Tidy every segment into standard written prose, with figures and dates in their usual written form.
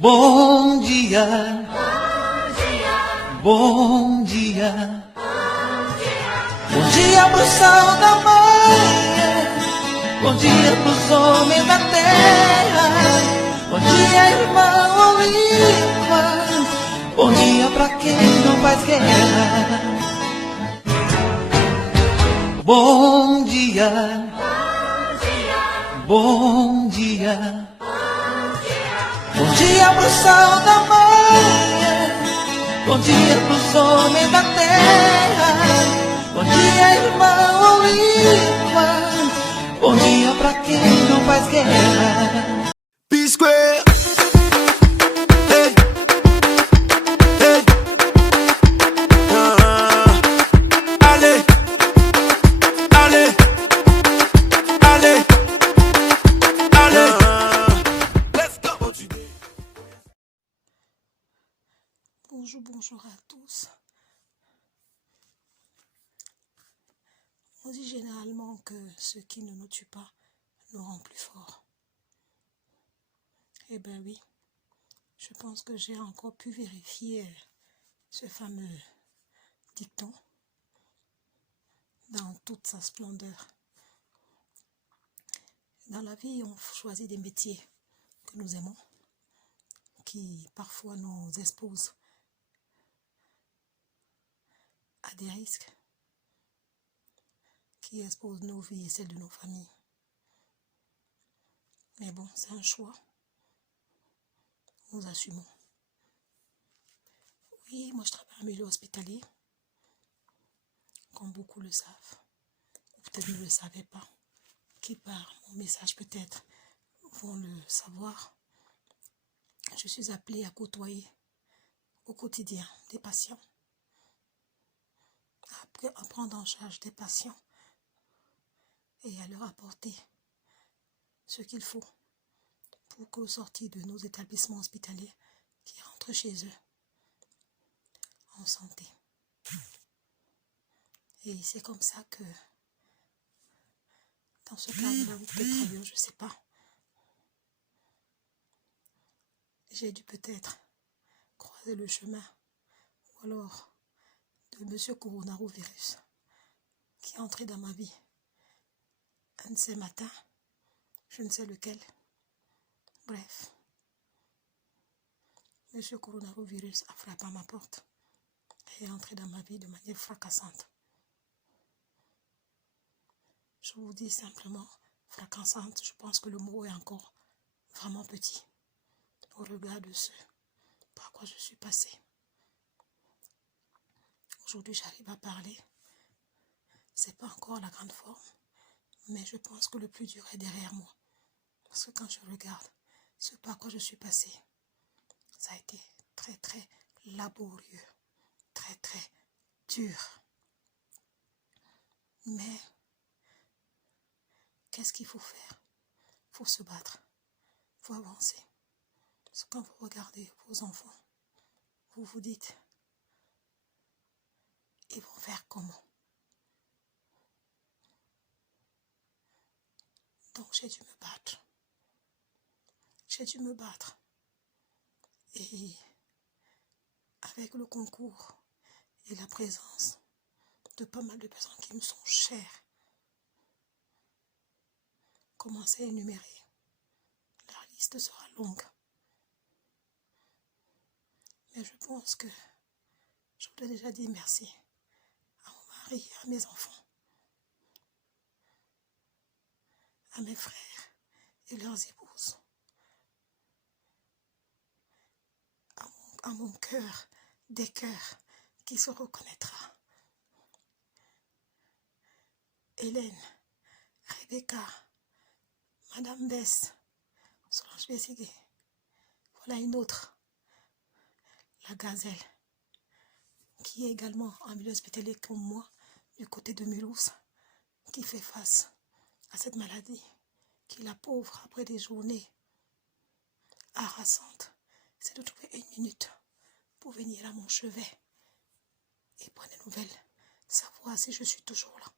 Bom dia, bom dia, bom dia pro sol da manhã, bom dia pros homens da terra, bom dia irmão Oliva, bom dia pra quem não faz guerra. Bom dia, bom dia. Bom dia pro sol da manhã, bom dia pros homens da terra, bom dia irmão Oliva, bom dia pra quem não faz guerra. P-Square. Hey. Hey. Allez. Allez. Allez. Allez. Let's go. Bonjour à tous. On dit généralement que ce qui ne nous tue pas nous rend plus forts. Eh bien oui, je pense que j'ai encore pu vérifier ce fameux dicton dans toute sa splendeur. Dans la vie, on choisit des métiers que nous aimons, qui parfois nous exposent à des risques, qui exposent nos vies et celles de nos familles. Mais bon, c'est un choix. Nous assumons. Oui, moi je travaille en milieu hospitalier, comme beaucoup le savent, ou peut-être ne le savaient pas, qui par mon message peut-être vont le savoir. Je suis appelée à côtoyer au quotidien des patients, à prendre en charge des patients et à leur apporter ce qu'il faut pour qu'au sortir de nos établissements hospitaliers, qu'ils rentrent chez eux en santé. Et c'est comme ça que, dans ce cadre-là, ou peut-être ailleurs, je ne sais pas, j'ai dû peut-être croiser le chemin, ou alors de M. Coronavirus, qui est entré dans ma vie un de ces matins, je ne sais lequel. Bref, M. Coronavirus a frappé à ma porte et est entré dans ma vie de manière fracassante. Je vous dis simplement fracassante, je pense que le mot est encore vraiment petit au regard de ce par quoi je suis passée. Aujourd'hui, j'arrive à parler. C'est pas encore la grande forme, mais je pense que le plus dur est derrière moi. Parce que quand je regarde ce par quoi je suis passée, ça a été très très laborieux, très très dur. Mais qu'est-ce qu'il faut faire? Il faut se battre, il faut avancer. Parce que quand vous regardez vos enfants, vous vous dites, ils vont faire comment? Donc j'ai dû me battre. J'ai dû me battre. Et avec le concours et la présence de pas mal de personnes qui me sont chères, commencer à énumérer. La liste sera longue. Mais je pense que je voudrais déjà dire merci à mon mari, à mes enfants, à mes frères et leurs épouses, à mon cœur des cœurs qui se reconnaîtra. Hélène, Rebecca, Madame Bess, Solange Bessigué. Voilà une autre, la Gazelle, qui est également en milieu hospitalier comme moi, du côté de Mulhouse, qui fait face à cette maladie, qui la pauvre après des journées harassantes, c'est de trouver une minute pour venir à mon chevet et prendre des nouvelles, savoir si je suis toujours là.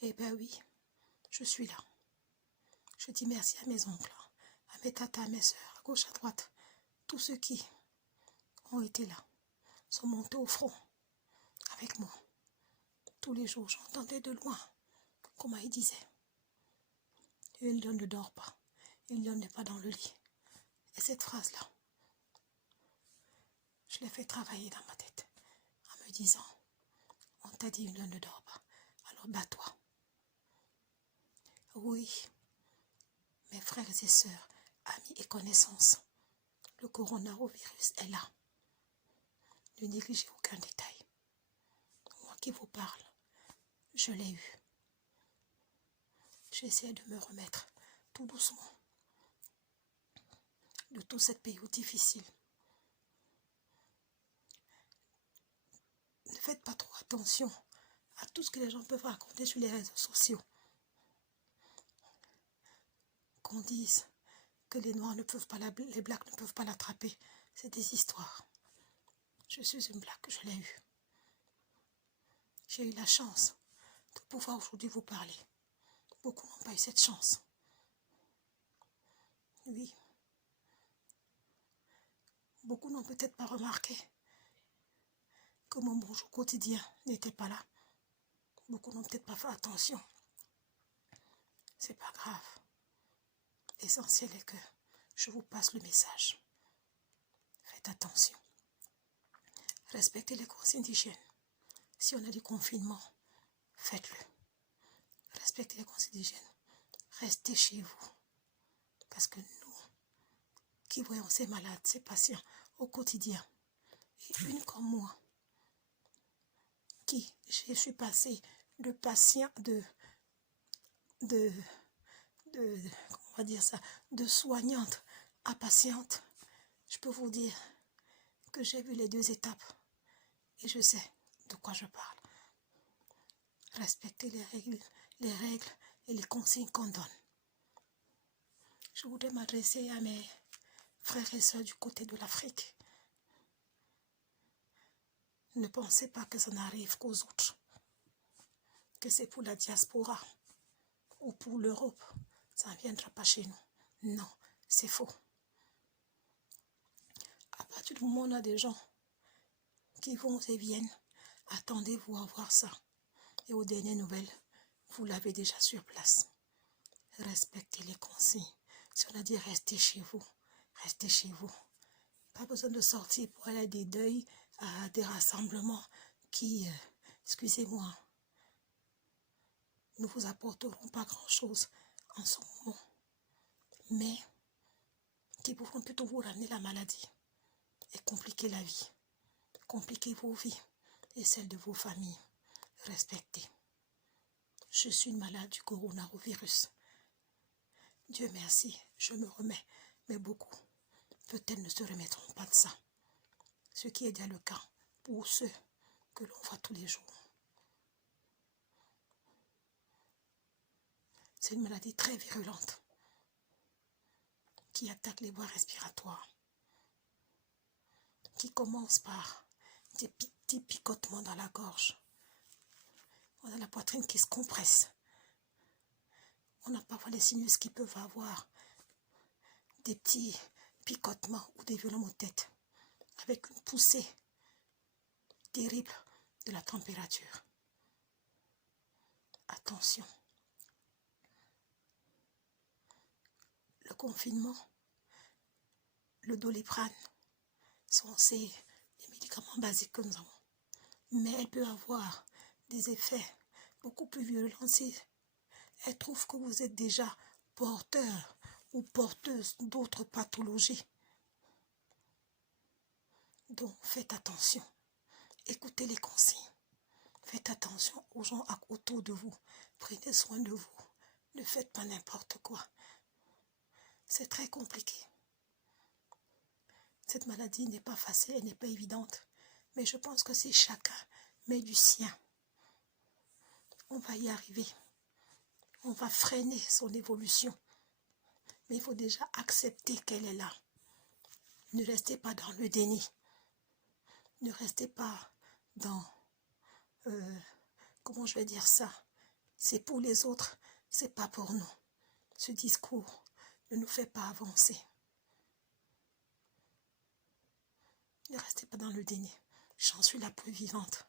Eh bien oui, je suis là. Je dis merci à mes oncles, à mes tatas, mes soeurs, à gauche, à droite, tous ceux qui ont été là, sont montés au front avec moi. Tous les jours, j'entendais de loin comment il disait. Une lionne ne dort pas, une lionne n'est pas dans le lit. Et cette phrase-là, je l'ai fait travailler dans ma tête en me disant, on t'a dit une lionne ne dort pas, alors bats-toi. Oui, mes frères et sœurs, amis et connaissances, le coronavirus est là. Ne négligez aucun détail. Moi qui vous parle, je l'ai eu. J'essaie de me remettre tout doucement de toute cette période difficile. Ne faites pas trop attention à tout ce que les gens peuvent raconter sur les réseaux sociaux. Qu'on dise que les noirs ne peuvent pas, les blacks ne peuvent pas l'attraper, c'est des histoires. Je suis une black, je l'ai eu. J'ai eu la chance de pouvoir aujourd'hui vous parler. Beaucoup n'ont pas eu cette chance. Oui. Beaucoup n'ont peut-être pas remarqué que mon bonjour quotidien n'était pas là. Beaucoup n'ont peut-être pas fait attention. C'est pas grave. L'essentiel est que je vous passe le message. Faites attention. Respectez les consignes d'hygiène. Si on a du confinement, faites-le. Respectez les consignes d'hygiène. Restez chez vous. Parce que nous, qui voyons ces malades, ces patients au quotidien, et une comme moi, qui, je suis passée de patient, comment on va dire ça, de soignante à patiente, je peux vous dire que j'ai vu les deux étapes et je sais de quoi je parle. Respectez les règles et les consignes qu'on donne. Je voudrais m'adresser à mes frères et sœurs du côté de l'Afrique. Ne pensez pas que ça n'arrive qu'aux autres, que c'est pour la diaspora ou pour l'Europe. Ça ne viendra pas chez nous. Non, c'est faux. À partir du moment où on a des gens qui vont et viennent, attendez-vous à voir ça. Et aux dernières nouvelles, vous l'avez déjà sur place. Respectez les consignes. Si on a dit restez chez vous, restez chez vous. Pas besoin de sortir pour aller à des deuils, à des rassemblements qui, excusez-moi, ne vous apporteront pas grand-chose en ce moment, mais qui pourront plutôt vous ramener la maladie et compliquer la vie, compliquer vos vies et celles de vos familles. Respectez. Je suis une malade du coronavirus. Dieu merci, je me remets, mais beaucoup peut-être ne se remettront pas de ça. Ce qui est déjà le cas pour ceux que l'on voit tous les jours. C'est une maladie très virulente qui attaque les voies respiratoires, qui commence par des petits picotements dans la gorge. On a la poitrine qui se compresse. On a parfois les sinus qui peuvent avoir des petits picotements ou des violents maux de tête, avec une poussée terrible de la température. Attention. Le confinement, le Doliprane, sont les médicaments basiques que nous avons. Mais elle peut avoir des effets beaucoup plus violents si elle trouve que vous êtes déjà porteur ou porteuse d'autres pathologies. Donc faites attention, écoutez les consignes, faites attention aux gens autour de vous, prenez soin de vous, ne faites pas n'importe quoi. C'est très compliqué. Cette maladie n'est pas facile, elle n'est pas évidente, mais je pense que si chacun met du sien, on va y arriver. On va freiner son évolution. Mais il faut déjà accepter qu'elle est là. Ne restez pas dans le déni. Ne restez pas dans, comment je vais dire ça, c'est pour les autres, c'est pas pour nous. Ce discours ne nous fait pas avancer. Ne restez pas dans le déni. J'en suis la preuve vivante.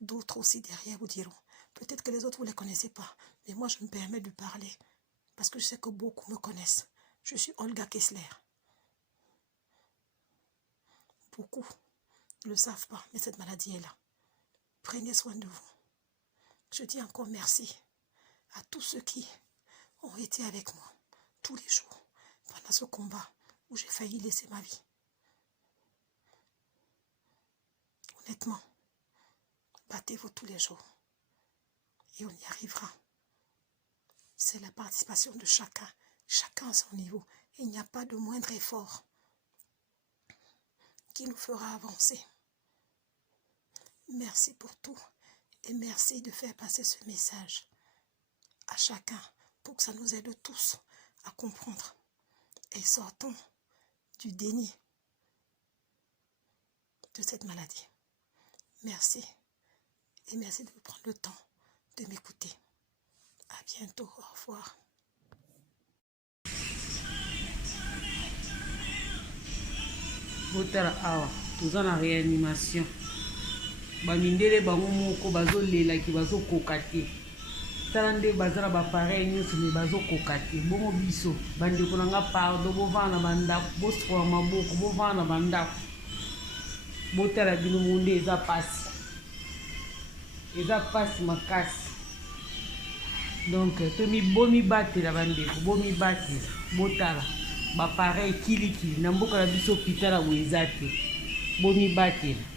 D'autres aussi derrière vous diront. Peut-être que les autres, vous ne les connaissez pas. Mais moi, je me permets de parler. Parce que je sais que beaucoup me connaissent. Je suis Olga Kessler. Beaucoup ne le savent pas, mais cette maladie est là. Prenez soin de vous. Je dis encore merci à tous ceux qui ont été avec moi tous les jours pendant ce combat où j'ai failli laisser ma vie. Honnêtement, battez-vous tous les jours et on y arrivera. C'est la participation de chacun, chacun à son niveau. Il n'y a pas de moindre effort qui nous fera avancer. Merci pour tout et merci de faire passer ce message à chacun pour que ça nous aide tous à comprendre et sortons du déni de cette maladie. Merci et merci de prendre le temps de m'écouter. À bientôt, au revoir. Botala awa toza na réanimation bamindele bango moko bazolela ki bazokoka te tala nde baza na bapareil nyonso me bazokoka te bongo biso bandeko na nga pardo bovanda na bandako bosokola maboko bovanda na bandako botala bino monde eza pasi makasi donc bomibatela bandeko bomibatela botala bapareil kilikili na mboka na biso hôpital ya eza te bomibatela